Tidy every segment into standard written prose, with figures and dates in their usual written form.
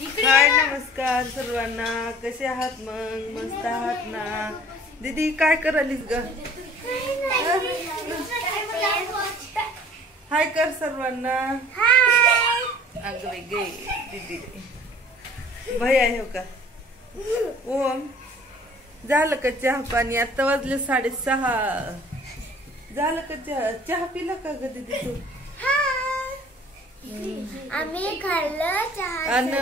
हाय नमस्कार सर्वांना, कसे आहात? मग मस्त आहात ना? दीदी काय करालीस ग? हाय कर सर्वांना. अगं गे दीदी भैया आहे का? ओम झालं का चहा पाणी? आता वाजले 6:30. झालं का चहा पिला का ग दीदी तू? आम्ही खाल्लं चहा. आणि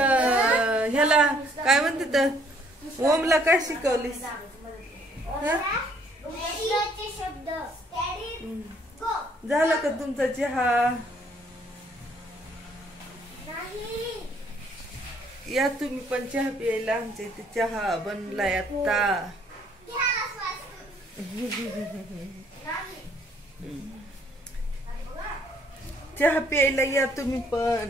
ह्याला काय म्हणते तर ओमला काय शिकवलीस? शब्द झाला का तुमचा चहा? या तुम्ही पण चहा प्यायला. आमच्या इथे चहा बनलाय आता. चहा प्यायला या तुम्ही पण.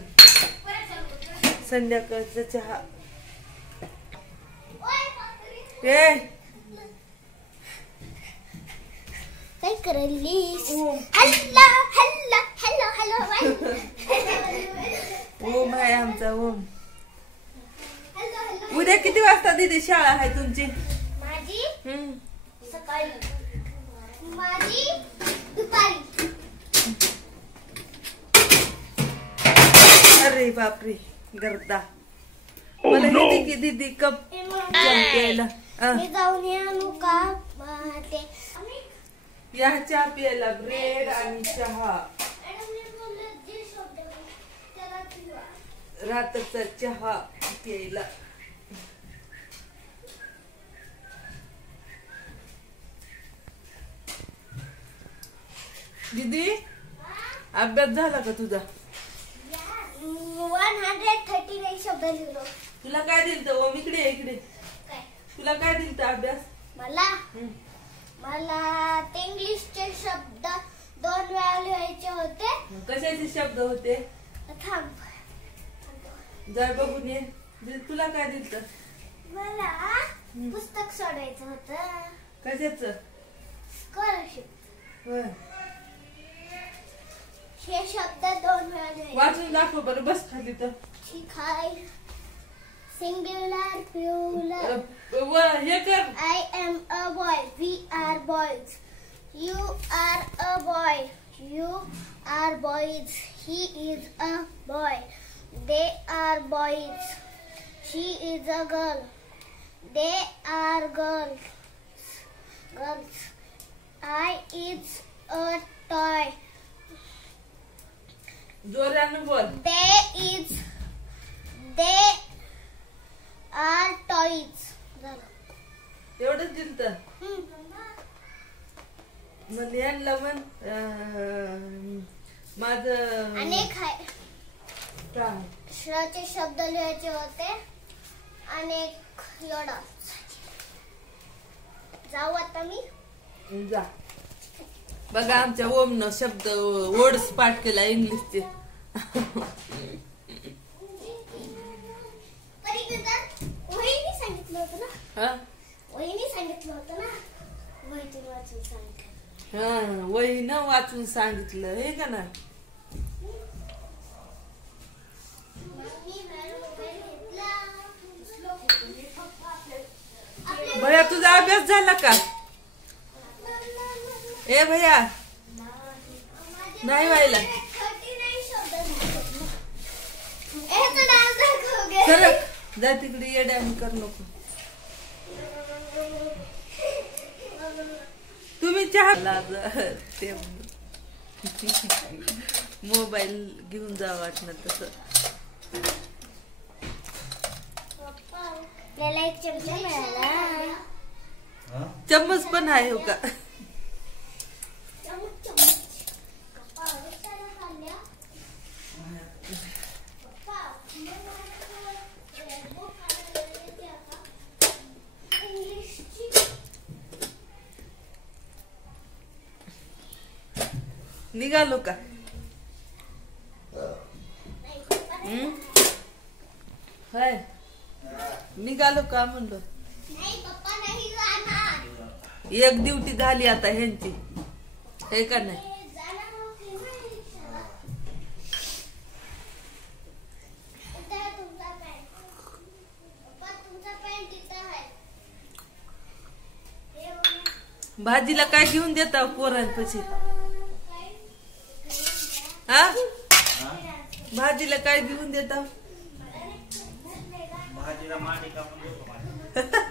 संध्याकाळचा चहा. ए काय करलीस? Hello hello hello hello. Om आहे आमचा ओम. उद्या किती वाजता दीदी शाळा आहे तुमची? माझी सकाळी, माझी दुपारी. अरे बापरे गर्दा. मला येते की दीदी कप प्यायला. मी जाऊन आणू का ते? या चहा प्यायला. ब्रेड आणि चहा. रात्रचा चहा प्यायला. दीदी अभ्यास झाला का तुझा? 139 शब्द लिहिलो. तुला काय दिलत? ओम इकडे इकडे. तुला काय दिलत अभ्यास? मला ते इंग्लिशचे शब्द 2 वेळा लिहायचे होते. कशाचे शब्द होते? थांब जर बघून ये. तुला काय दिलत? मला पुस्तक सोडायचं होतं. कशाच? स्कॉलरशिप. हे शब्द 2 वेळा लिहायचे. वाचून दाखव बरं. बस खाली तर. ठीक आहे. Singular plural. हे कर. I am a boy. We are boys. You are a boy. You are boys. He is a boy. They are boys. She is a girl. They are girls. Girls. I is a toy. जोरानं बोल. They are toys. एवढंच दिलत. मग यांना म्हण माझं अनेक आहे. काय श्रचे शब्द लिहायचे होते. अनेक एवढा. जाऊ आता मी. जा. बघा आमच्या ओमनं शब्द वर्ड्स पाठ केला इंग्लिशचे. वहिनी सांगितलं होतं ना. हा वहिनी सांगितलं होतं ना. वहीतून वाचून सांगितलं. हा वहीनं वाचून सांगितलं हे का ना. भैया तुझा अभ्यास झाला का? ए भैया नाही व्हायला. सरक जा तिकडे. येड्यामी कर नको. तुम्ही चहा ते मोबाईल घेऊन जा वाटणार तसं. आपल्याला एक चमचा मिळाला. चम्मच पण आहे हो का? निघालो का? हाय निघालो का म्हणलो. एक ड्युटी झाली आता ह्यांची हे का नाही. भाजीला काय घेऊन देता पोरांपाशी? हा भाजीला काय घेऊन देता? भाजीला मांडी कापून देतो.